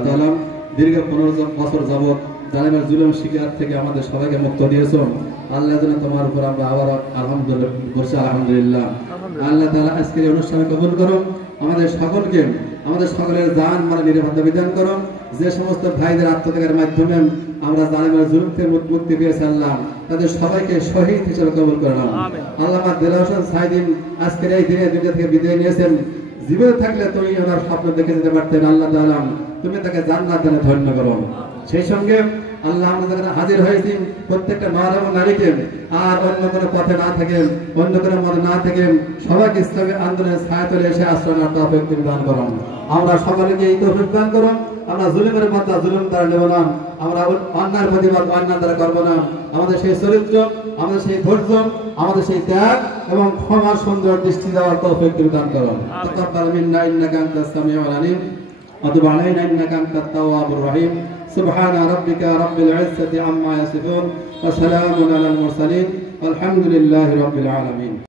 আল্লাহ তাআলা দীর্ঘ 15 বছর যাবত জালিমের জুলুম শিকার থেকে আমাদের সবাইকে মুক্ত দিয়েছো আল্লাহ যেন তোমার উপর আমরা আবার আলহামদুলিল্লাহ বলছি আলহামদুলিল্লাহ। আল্লাহ তাআলা আজকের এই অনুষ্ঠান কবুল করো, আমাদের সকলকে আমাদের সকলের জান মাল নিরাপত্তা বিধান করো। যে সমস্ত ভাইদের আত্মত্যাগের মাধ্যমে আমরা জালিমের জুলুম থেকে মুক্তি পেয়েছি আল্লাহ তাদের সবাইকে শহীদ হিসেবে কবুল করে নাও। আল্লামা দেলাওয়ার হোসেন সাইদিন আজকের এই দিনে দুনিয়া থেকে বিদায় নিয়েছেন, জীবিত থাকলে তুমি ওনার স্বপ্ন দেখে যেতে পারতেন। আল্লাহ তাআলা তুমি তাকে জান্নাত দানে ধন্য করো। সেই সঙ্গে আল্লাহ আমরা যারা হাজির হয়েছি প্রত্যেকটা নর এবং নারীকে আর অন্য কোনো পথে না থেকে অন্য কোনো মতে না থেকে সবাইকে ইসলামী আন্দোলনের ছায়াতলে এসে আশ্রয় নেওয়ার তৌফিক দান করো। আমরা সকলকে এই তৌফিক দান করো। আমরা জুলুমের মধ্যে জুলুম দ্বারা নেব না, আমরা অন্যায়ের প্রতিবাদ অন্যায় দ্বারা করবো না। আমাদের সেই চরিত্র, আমাদের সেই ধৈর্য, আমাদের সেই ত্যাগ এবং ক্ষমার সুন্দর দৃষ্টি দেওয়ার তৌফিক দান করো। তাকাব্বাল মিন্না ইন্নাকা আনতাস সামিউল আলিম ওয়া তুব আলাইনা ইন্নাকা আনতাত তাওয়াবুর রহিম। সুবহানা রাব্বিকা রাব্বিল ইজ্জাতি আম্মা ইয়াসিফুন ওয়া সালামুন আলাল মুরসালিন ওয়ালহামদুলিল্লাহি রাব্বিল আলামিন।